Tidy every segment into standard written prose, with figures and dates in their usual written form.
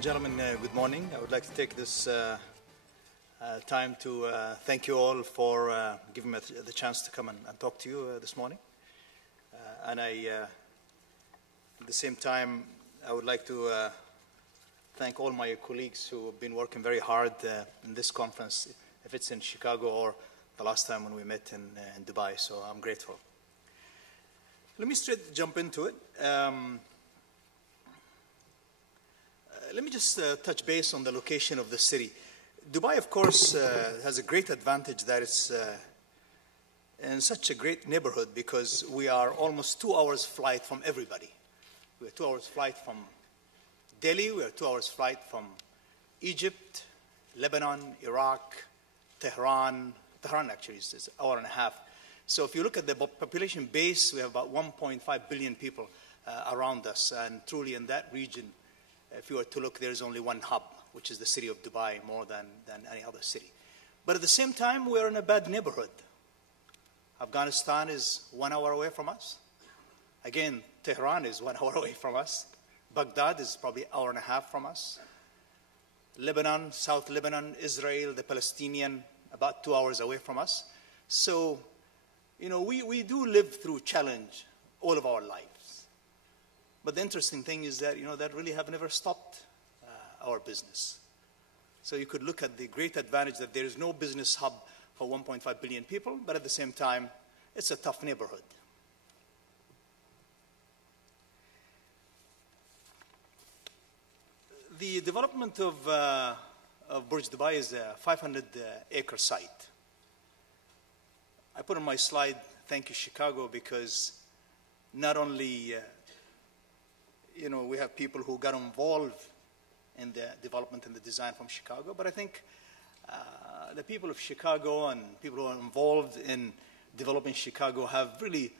and gentlemen, good morning. I would like to take this time to thank you all for giving me the chance to come and talk to you this morning. At the same time, I would like to thank all my colleagues who have been working very hard in this conference, if it's in Chicago or the last time when we met in Dubai, so I'm grateful. Let me straight jump into it. Let me just touch base on the location of the city. Dubai, of course, has a great advantage that it's in such a great neighborhood because we are almost 2 hours flight from everybody. We are 2 hours flight from Delhi, we are 2 hours flight from Egypt, Lebanon, Iraq, Tehran. Tehran actually is an hour and a half. So if you look at the population base, we have about 1.5 billion people around us. And truly in that region, if you were to look, there's only one hub, which is the city of Dubai, more than any other city. But at the same time, we're in a bad neighborhood. Afghanistan is 1 hour away from us. Again, Tehran is 1 hour away from us. Baghdad is probably an hour and a half from us. Lebanon, South Lebanon, Israel, the Palestinian, about 2 hours away from us. So, you know, we do live through challenge all of our lives. But the interesting thing is that, you know, that really have never stopped our business. So you could look at the great advantage that there is no business hub for 1.5 billion people, but at the same time, it's a tough neighborhood. The development of Burj Dubai is a 500-acre site. I put on my slide, thank you, Chicago, because not only you know, we have people who got involved in the development and the design from Chicago, but I think the people of Chicago and people who are involved in developing Chicago have really,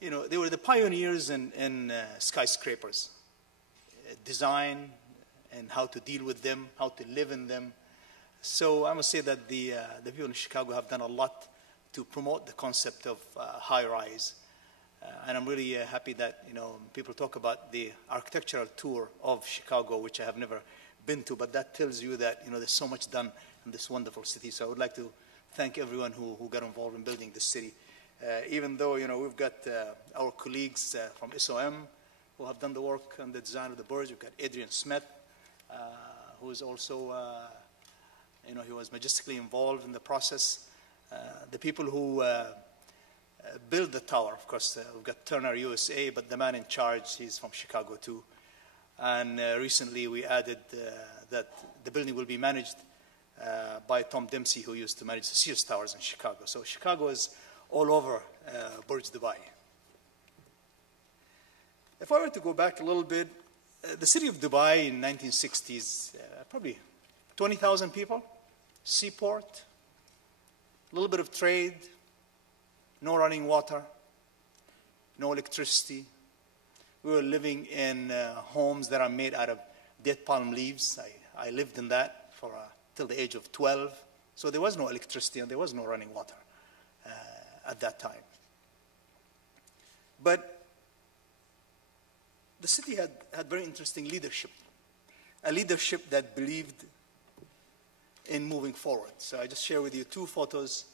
you know, they were the pioneers in skyscrapers, design and how to deal with them, how to live in them. So I must say that the people in Chicago have done a lot to promote the concept of high-rise. And I'm really happy that, you know, people talk about the architectural tour of Chicago, which I have never been to, but that tells you that, you know, there's so much done in this wonderful city. So I would like to thank everyone who got involved in building this city. Even though, you know, we've got our colleagues from SOM who have done the work on the design of the Burj. We've got Adrian Smith, who is also, you know, he was majestically involved in the process. The people who build the tower, of course, we've got Turner USA, but the man in charge, he's from Chicago too. And recently we added that the building will be managed by Tom Dempsey, who used to manage the Sears Towers in Chicago. So Chicago is all over Burj Dubai. If I were to go back a little bit, the city of Dubai in 1960s, probably 20,000 people, seaport, a little bit of trade, no running water, no electricity. We were living in homes that are made out of dead palm leaves. I lived in that for till the age of 12. So there was no electricity and there was no running water at that time. But the city had very interesting leadership, a leadership that believed in moving forward. So I just share with you two photos.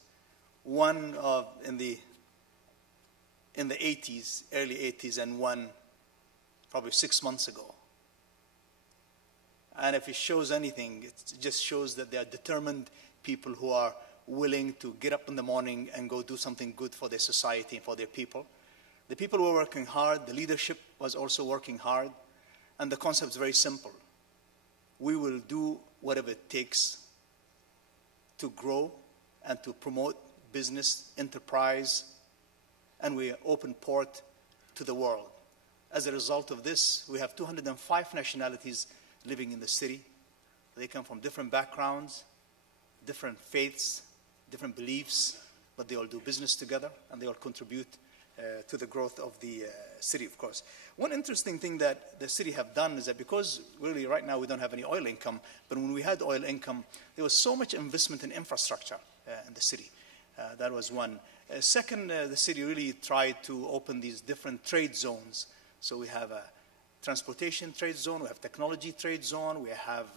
One in the 80s, early 80s, and one probably 6 months ago. And if it shows anything, it just shows that they are determined people who are willing to get up in the morning and go do something good for their society and for their people. The people were working hard. The leadership was also working hard. And the concept is very simple. We will do whatever it takes to grow and to promote business, enterprise, and we open port to the world. As a result of this, we have 205 nationalities living in the city. They come from different backgrounds, different faiths, different beliefs, but they all do business together and they all contribute to the growth of the city, of course. One interesting thing that the city have done is that because really right now we don't have any oil income, but when we had oil income, there was so much investment in infrastructure in the city. That was one. Second, the city really tried to open these different trade zones. So we have transportation trade zone, we have technology trade zone, we have,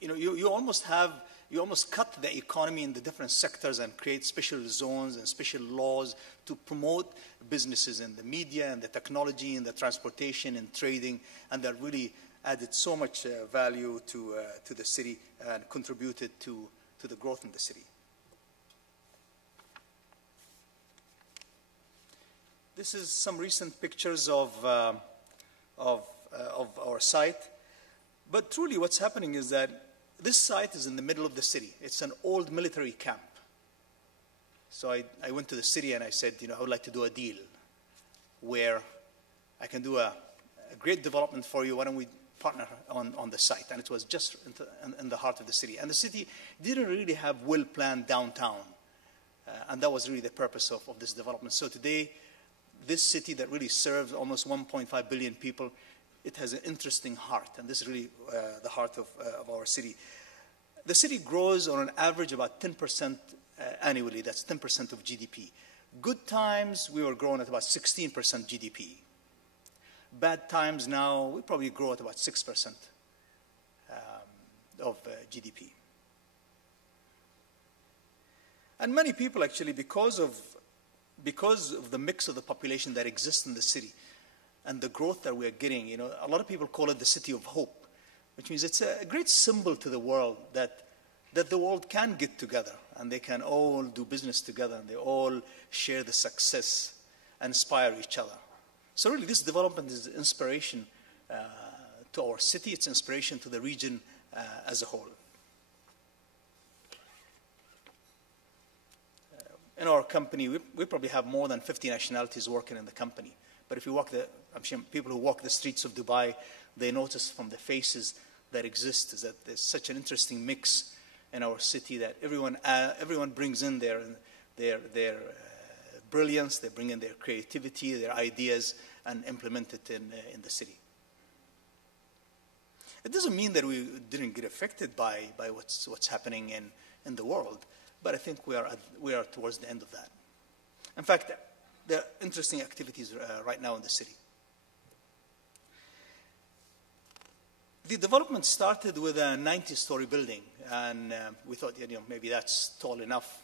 you almost cut the economy in the different sectors and create special zones and special laws to promote businesses in the media and the technology and the transportation and trading, and that really added so much value to the city and contributed to the growth in the city. This is some recent pictures of our site. But truly what's happening is that this site is in the middle of the city. It's an old military camp. So I went to the city and I said, I would like to do a deal where I can do a great development for you. Why don't we partner on the site? And it was just in the heart of the city. And the city didn't really have well-planned downtown. And that was really the purpose of this development. So today, this city that really serves almost 1.5 billion people, it has an interesting heart, and this is really the heart of our city. The city grows on an average about 10% annually. That's 10% of GDP. Good times, we were growing at about 16% GDP. Bad times now, we probably grow at about 6% of GDP. And many people actually, because of the mix of the population that exists in the city and the growth that we're getting, a lot of people call it the city of hope, which means it's a great symbol to the world that the world can get together and they can all do business together and they all share the success and inspire each other. So really this development is inspiration to our city, it's inspiration to the region as a whole. In our company, we probably have more than 50 nationalities working in the company. But if you I'm sure people who walk the streets of Dubai, they notice from the faces that exist is that there's such an interesting mix in our city that everyone brings in their brilliance, they bring in their creativity, their ideas, and implement it in the city. It doesn't mean that we didn't get affected by what's happening in the world. But I think we are towards the end of that. In fact, there are interesting activities right now in the city. The development started with a 90-story building, and we thought, maybe that's tall enough.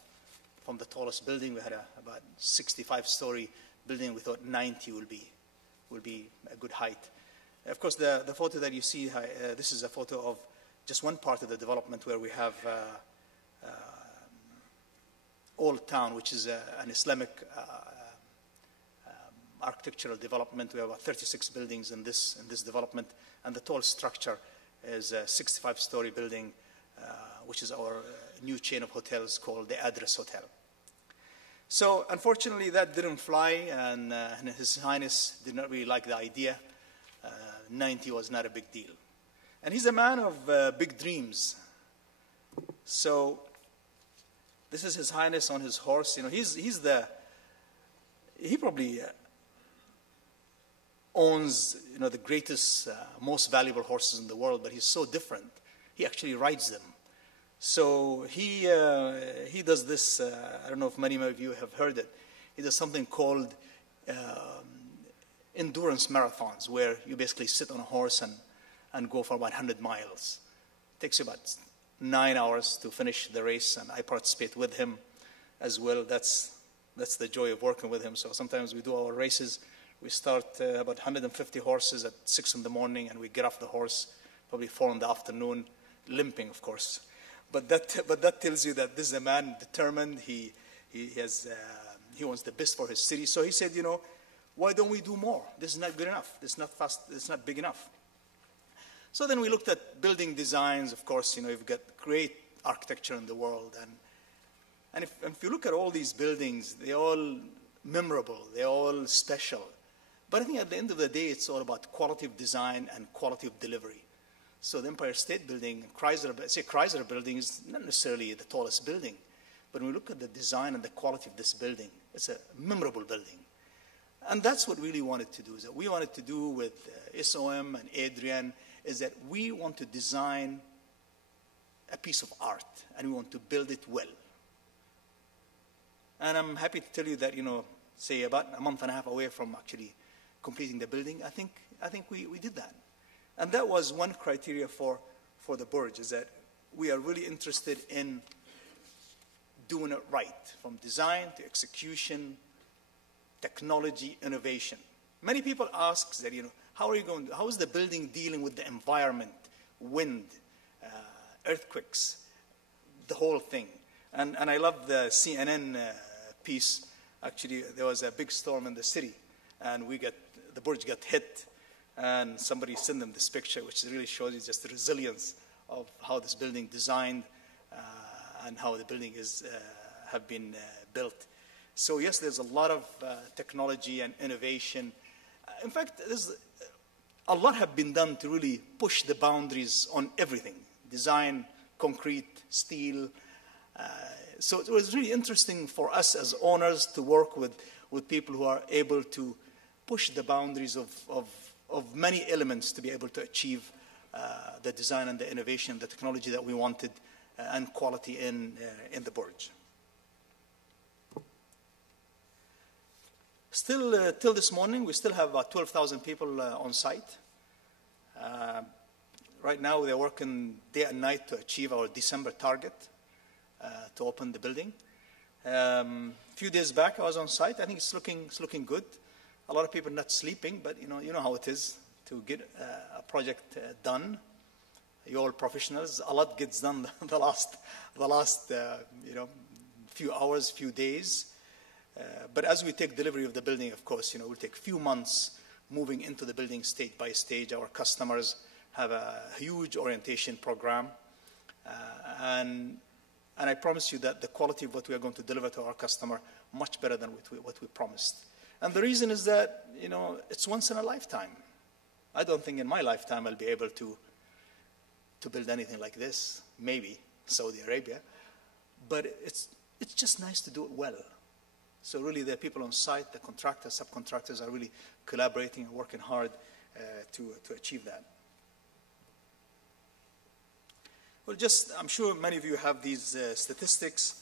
From the tallest building, we had about 65-story building. We thought 90 will be a good height. Of course, the photo that you see, this is a photo of just one part of the development where we have Old Town, which is an Islamic architectural development. We have about 36 buildings in this development, and the tallest structure is a 65-story building, which is our new chain of hotels called the Address Hotel. So unfortunately, that didn't fly, and His Highness did not really like the idea. 90 was not a big deal. And he's a man of big dreams. So this is His Highness on his horse. He probably owns the greatest, most valuable horses in the world, but he's so different. He actually rides them. So he does this. I don't know if many of you have heard it. He does something called endurance marathons, where you basically sit on a horse and go for about 100 miles. It takes you about 9 hours to finish the race, and I participate with him as well. That's the joy of working with him. So sometimes we do our races. We start about 150 horses at 6 in the morning, and we get off the horse probably 4 in the afternoon, limping, of course. But that tells you that this is a man determined. He wants the best for his city. So he said, why don't we do more? This is not good enough. This is not fast. It's not big enough. So then we looked at building designs. Of course, you've got great architecture in the world. And if you look at all these buildings, they're all memorable. They're all special. But I think at the end of the day, it's all about quality of design and quality of delivery. So the Empire State Building, Chrysler Building is not necessarily the tallest building. But when we look at the design and the quality of this building, it's a memorable building. And that's what we really wanted to do. Is that we wanted to do with SOM and Adrian is that we want to design a piece of art, and we want to build it well. And I'm happy to tell you that, say about a month and a half away from actually completing the building. I think we did that. And that was one criteria for the Burj, is that we are really interested in doing it right, from design to execution, technology, innovation. Many people ask that, how is the building dealing with the environment, wind, earthquakes, the whole thing? And I love the CNN piece. Actually, there was a big storm in the city, and the Burj got hit, and somebody sent them this picture, which really shows you just the resilience of how this building designed and how the building have been built. So yes, there's a lot of technology and innovation. In fact, a lot have been done to really push the boundaries on everything: design, concrete, steel. So it was really interesting for us as owners to work with people who are able to push the boundaries of many elements to be able to achieve the design and the innovation, the technology that we wanted, and quality in the Burj. Still, till this morning, we still have about 12,000 people on site. Right now, they're working day and night to achieve our December target to open the building. A few days back, I was on site. I think it's looking good. A lot of people not sleeping, but you know how it is to get a project done. You're all professionals. A lot gets done the last few hours, few days. But as we take delivery of the building, of course, we'll take a few months moving into the building stage by stage. Our customers have a huge orientation program, and I promise you that the quality of what we are going to deliver to our customer much better than what we promised. And the reason is that it's once in a lifetime. I don't think in my lifetime I'll be able to build anything like this. Maybe Saudi Arabia, but it's just nice to do it well. So really, the people on site, the contractors, subcontractors, are really collaborating and working hard to achieve that. Well, I'm sure many of you have these statistics,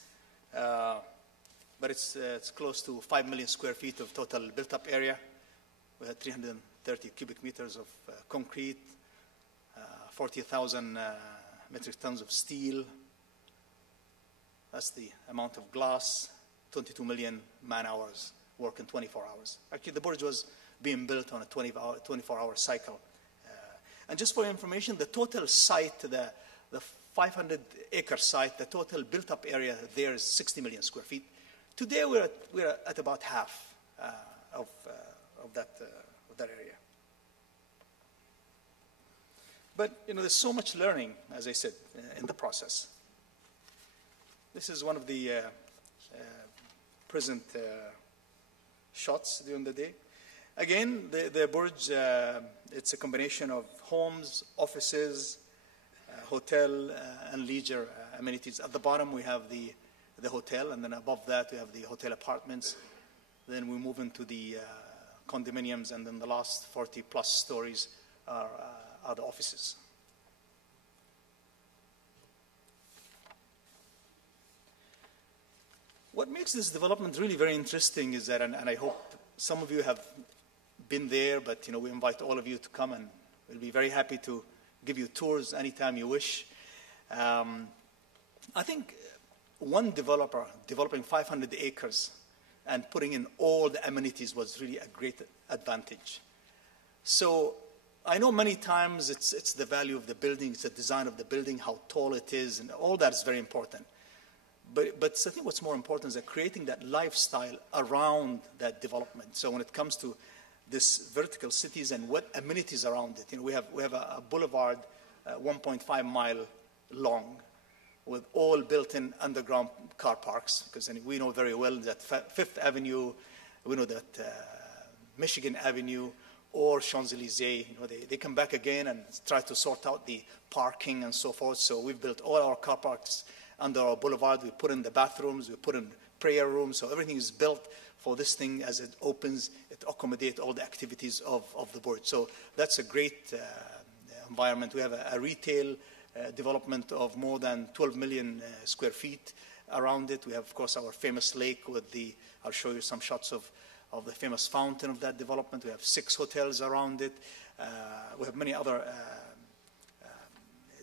but it's close to 5 million square feet of total built-up area. We had 330 cubic meters of concrete, 40,000 metric tons of steel. That's the amount of glass. 22 million man-hours, work in 24 hours. Actually, the Burj was being built on a 24-hour cycle. And just for your information, the total site, the 500-acre site, the total built-up area there is 60 million square feet. Today, we're at about half of that area. But there's so much learning, as I said, in the process. This is one of the present shots during the day. Again, the Burj, it's a combination of homes, offices, hotel, and leisure amenities. At the bottom, we have the hotel, and then above that, we have the hotel apartments. Then we move into the condominiums, and then the last 40-plus stories are the offices. What makes this development really very interesting is that, and I hope some of you have been there, but we invite all of you to come, and we'll be very happy to give you tours anytime you wish. I think one developer developing 500 acres and putting in all the amenities was really a great advantage. So I know many times it's the value of the building, it's the design of the building, how tall it is, and all that is very important. But I think what's more important is creating that lifestyle around that development. So when it comes to this vertical cities and what amenities around it, we have a boulevard 1.5 mile long with all built-in underground car parks, because we know very well that Fifth Avenue, we know that Michigan Avenue or Champs-Élysées, they come back again and try to sort out the parking and so forth. So we've built all our car parks under our boulevard. We put in the bathrooms, we put in prayer rooms, so everything is built for this thing. As it opens, it accommodates all the activities of the Burj. So that's a great environment. We have a retail development of more than 12 million square feet around it. We have, of course, our famous lake with I'll show you some shots of of the famous fountain of that development. We have 6 hotels around it. We have many other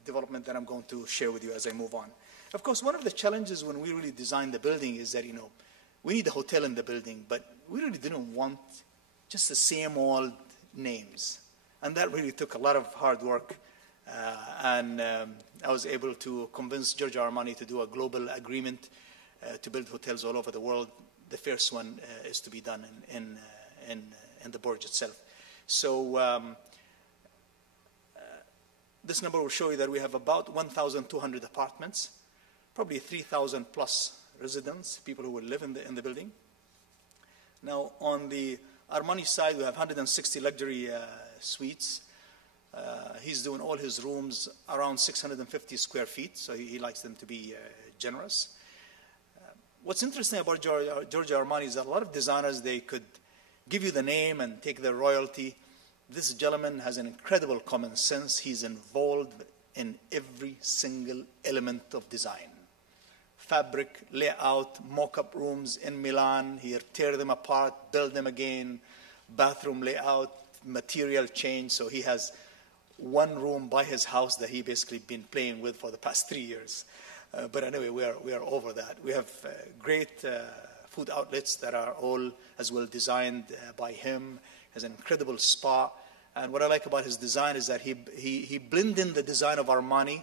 development that I'm going to share with you as I move on. Of course, one of the challenges when we really designed the building is that, we need a hotel in the building, but we really didn't want just the same old names. And that really took a lot of hard work. And I was able to convince Giorgio Armani to do a global agreement to build hotels all over the world. The first one is to be done in the Burj itself. So this number will show you that we have about 1,200 apartments, probably 3,000 plus residents, people who will live in the building. Now, on the Armani side, we have 160 luxury suites. He's doing all his rooms around 650 square feet, so he likes them to be generous. What's interesting about Giorgio Armani is that a lot of designers, they could give you the name and take the royalty. This gentleman has an incredible common sense. He's involved in every single element of design. Fabric, layout, mock-up rooms in Milan. He'll tear them apart, build them again, bathroom layout, material change. So he has one room by his house that he basically been playing with for the past 3 years. But anyway, we are over that. We have great food outlets that are all as well designed by him. He has an incredible spa. And what I like about his design is that he blended in the design of Armani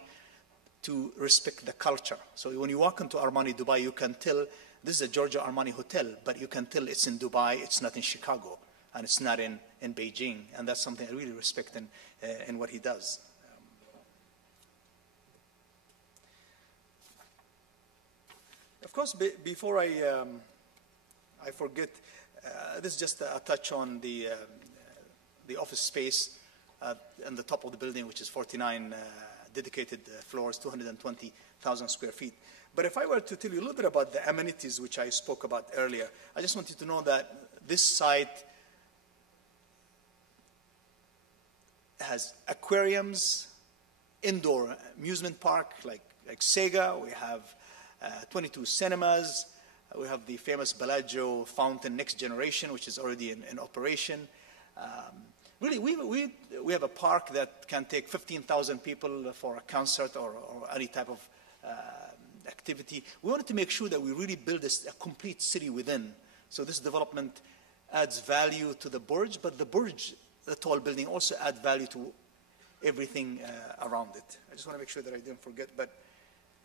to respect the culture. So when you walk into Armani Dubai, you can tell this is a Giorgio Armani hotel, but you can tell it's in Dubai, it's not in Chicago, and it's not in Beijing. And that's something I really respect in what he does. Of course, before I forget, this is just a touch on the office space on the top of the building, which is 49 dedicated floors, 220,000 square feet. But if I were to tell you a little bit about the amenities which I spoke about earlier, I just want you to know that this site has aquariums, indoor amusement park like Sega. We have 22 cinemas. We have the famous Bellagio fountain, Next Generation, which is already in operation. Really, we have a park that can take 15,000 people for a concert or any type of activity. We wanted to make sure that we really build a complete city within. So this development adds value to the Burj, but the Burj, the tall building, also adds value to everything around it. I just want to make sure that I didn't forget. But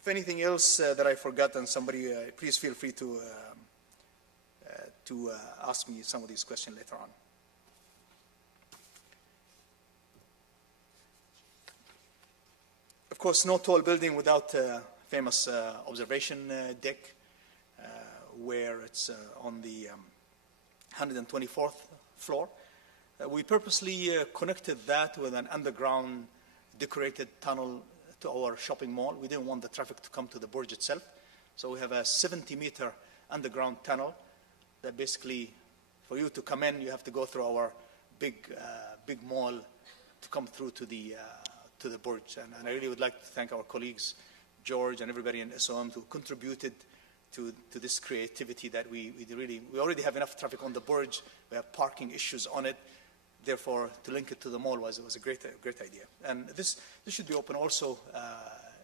if anything else that I forgot, and somebody, please feel free to ask me some of these questions later on. Of course, no tall building without famous observation deck, where it's on the 124th floor. We purposely connected that with an underground decorated tunnel to our shopping mall. We didn't want the traffic to come to the Burj itself. So we have a 70-meter underground tunnel that basically, for you to come in, you have to go through our big mall to come through to the Burj. And I really would like to thank our colleagues, George and everybody in SOM, who contributed to this creativity that we already have enough traffic on the Burj. We have parking issues on it. Therefore, to link it to the mall was a great idea. And this should be open also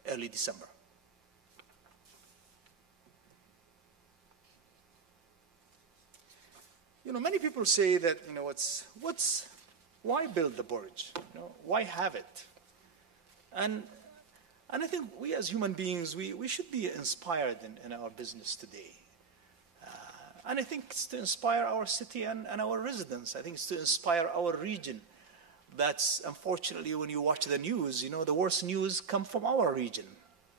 early December. Many people say that, why build the Burj? Why have it? And I think we as human beings, we should be inspired in our business today. And I think it's to inspire our city and our residents. I think it's to inspire our region. That's, unfortunately, when you watch the news, the worst news come from our region,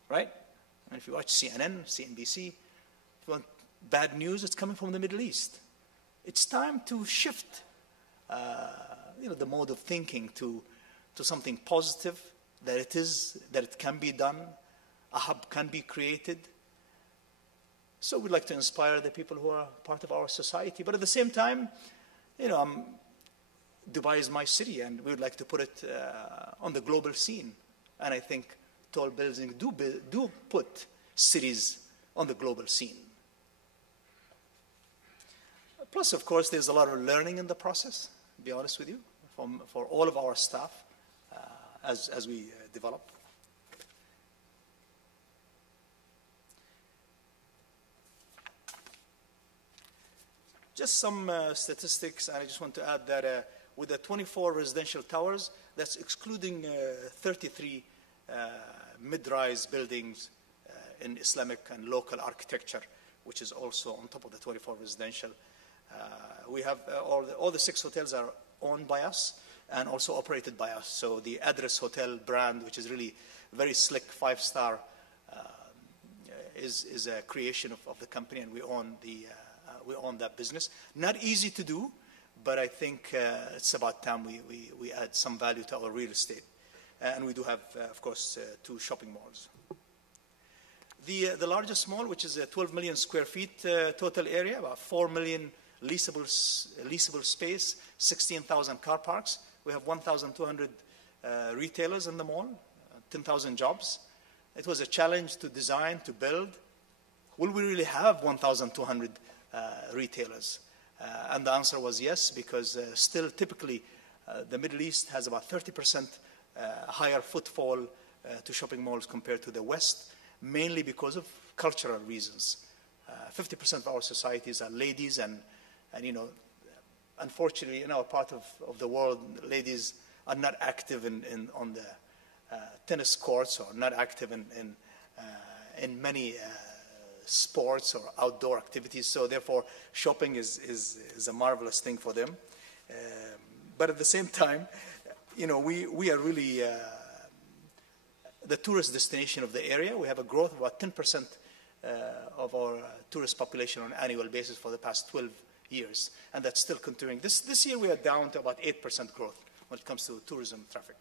right? And if you watch CNN, CNBC, if you want bad news, it's coming from the Middle East. It's time to shift, the mode of thinking to something positive, that it can be done, a hub can be created. So we'd like to inspire the people who are part of our society. But at the same time, Dubai is my city, and we would like to put it on the global scene. And I think tall buildings do put cities on the global scene. Plus, of course, there's a lot of learning in the process, to be honest with you, for all of our staff as we develop. Just some statistics, and I just want to add that with the 24 residential towers, that's excluding 33 mid-rise buildings in Islamic and local architecture, which is also on top of the 24 residential. We have all the 6 hotels are owned by us and also operated by us. So the Address Hotel brand, which is really very slick, 5-star, is a creation of the company, and we own that business. Not easy to do, but I think it's about time we add some value to our real estate. And we do have, of course, 2 shopping malls. The largest mall, which is 12 million square feet total area, about 4 million leasable space, 16,000 car parks. We have 1,200 retailers in the mall, 10,000 jobs. It was a challenge to design, to build. Will we really have 1,200 retailers? And the answer was yes, because still typically the Middle East has about 30% higher footfall to shopping malls compared to the West, mainly because of cultural reasons. 50% of our societies are ladies, and you know, unfortunately, in our part of the world, ladies are not active on the tennis courts, or not active in many sports or outdoor activities. So therefore, shopping is a marvelous thing for them. But at the same time, you know, we are really the tourist destination of the area. We have a growth of about 10% of our tourist population on an annual basis for the past 12 years, and that's still continuing. This year we are down to about 8% growth when it comes to tourism traffic.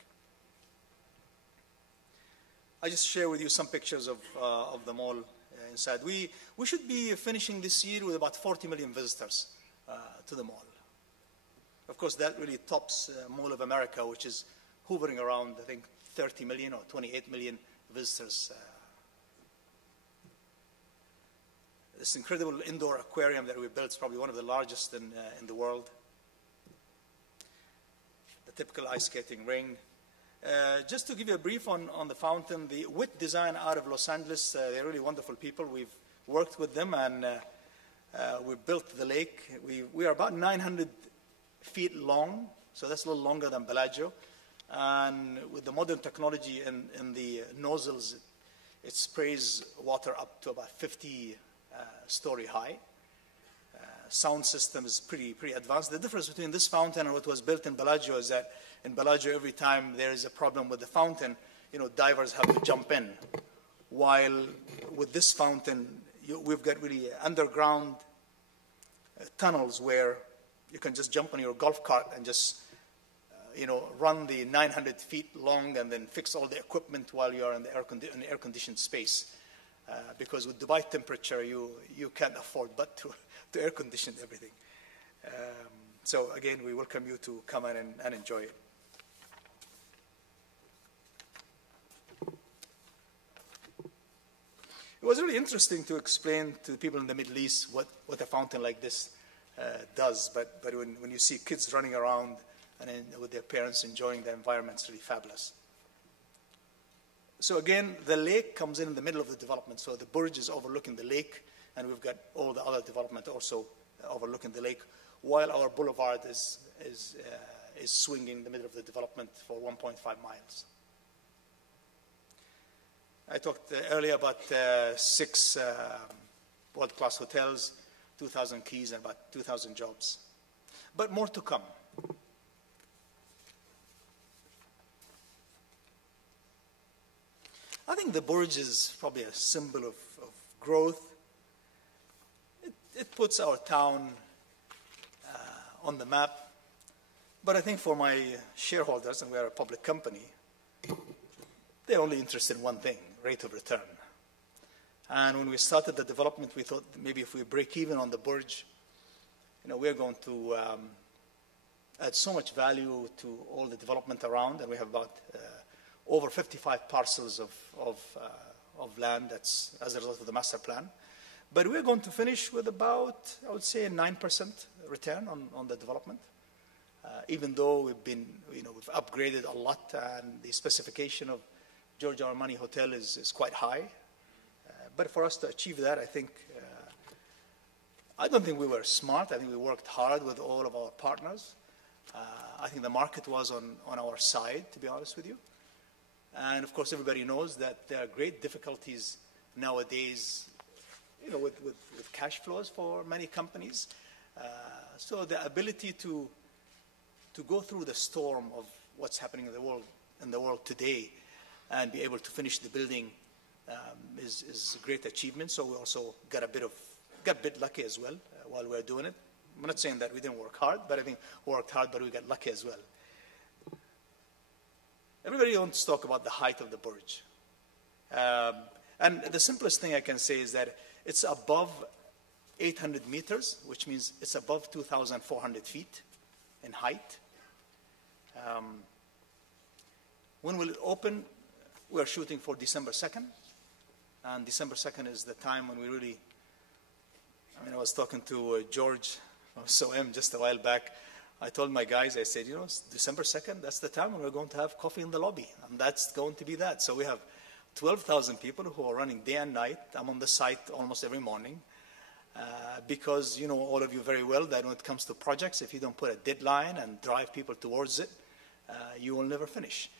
I just share with you some pictures of the mall inside. We should be finishing this year with about 40 million visitors to the mall. Of course, that really tops Mall of America, which is hovering around, I think, 30 million or 28 million visitors. This incredible indoor aquarium that we built is probably one of the largest in the world. The typical ice skating ring. Just to give you a brief on the fountain, the WIT Design out of Los Angeles, they're really wonderful people. We've worked with them, and we built the lake. We are about 900 feet long, so that's a little longer than Bellagio. And with the modern technology in the nozzles, it sprays water up to about 50-story high. Sound system is pretty advanced. The difference between this fountain and what was built in Bellagio is that in Bellagio, every time there is a problem with the fountain, you know, divers have to jump in. While with this fountain, we've got really underground tunnels where you can just jump on your golf cart and just, you know, run the 900 feet long and then fix all the equipment while you are in the air-conditioned space. Because with Dubai temperature, you can't afford but to air condition everything. So again, we welcome you to come in and enjoy it. It was really interesting to explain to people in the Middle East what a fountain like this does. But when you see kids running around and with their parents enjoying the environment, it's really fabulous. So again, the lake comes in the middle of the development. So the Burj is overlooking the lake, and we've got all the other development also overlooking the lake, while our boulevard is swinging in the middle of the development for 1.5 miles. I talked earlier about 6 world-class hotels, 2,000 keys, and about 2,000 jobs. But more to come. I think the Burj is probably a symbol of growth. It puts our town on the map. But I think for my shareholders, and we are a public company, they're only interested in one thing: rate of return. And when we started the development, we thought maybe if we break even on the Burj, you know, we're going to add so much value to all the development around, and we have about over 55 parcels of land that's as a result of the master plan. But we're going to finish with about, I would say, 9% return on the development. Even though we've upgraded a lot, and the specification of Georgia Armani Hotel is quite high. But for us to achieve that, I don't think we were smart. I think we worked hard with all of our partners. I think the market was on our side, to be honest with you. And of course, everybody knows that there are great difficulties nowadays, with cash flows for many companies. So the ability to go through the storm of what's happening in the world today and be able to finish the building is a great achievement. So we also got a bit lucky as well while we were doing it. I'm not saying that we didn't work hard, but I think we worked hard, but we got lucky as well. Everybody wants to talk about the height of the Burj. And the simplest thing I can say is that it's above 800 meters, which means it's above 2,400 feet in height. When will it open? We're shooting for December 2nd. And December 2nd is the time when we really, I was talking to George Soem just a while back. I told my guys, I said, December 2nd, that's the time when we're going to have coffee in the lobby. And that's going to be that. So we have 12,000 people who are running day and night. I'm on the site almost every morning. Because you know all of you very well that when it comes to projects, if you don't put a deadline and drive people towards it, you will never finish.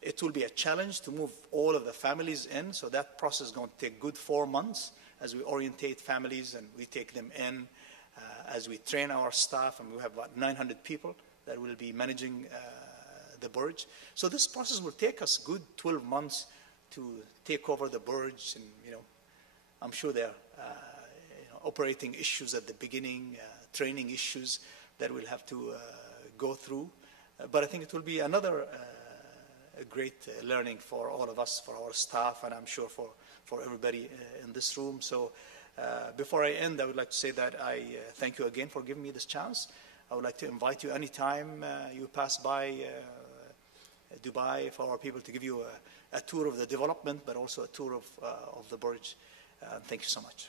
It will be a challenge to move all of the families in, so that process is going to take good 4 months as we orientate families and we take them in, as we train our staff, and we have about 900 people that will be managing the Burj. So this process will take us good 12 months to take over the Burj, and I'm sure there are operating issues at the beginning, training issues that we'll have to go through. But I think it will be another a great learning for all of us, for our staff, and I'm sure for everybody in this room. So before I end, I would like to say that I thank you again for giving me this chance. I would like to invite you anytime you pass by Dubai for our people to give you a tour of the development, but also a tour of the Burj. Thank you so much.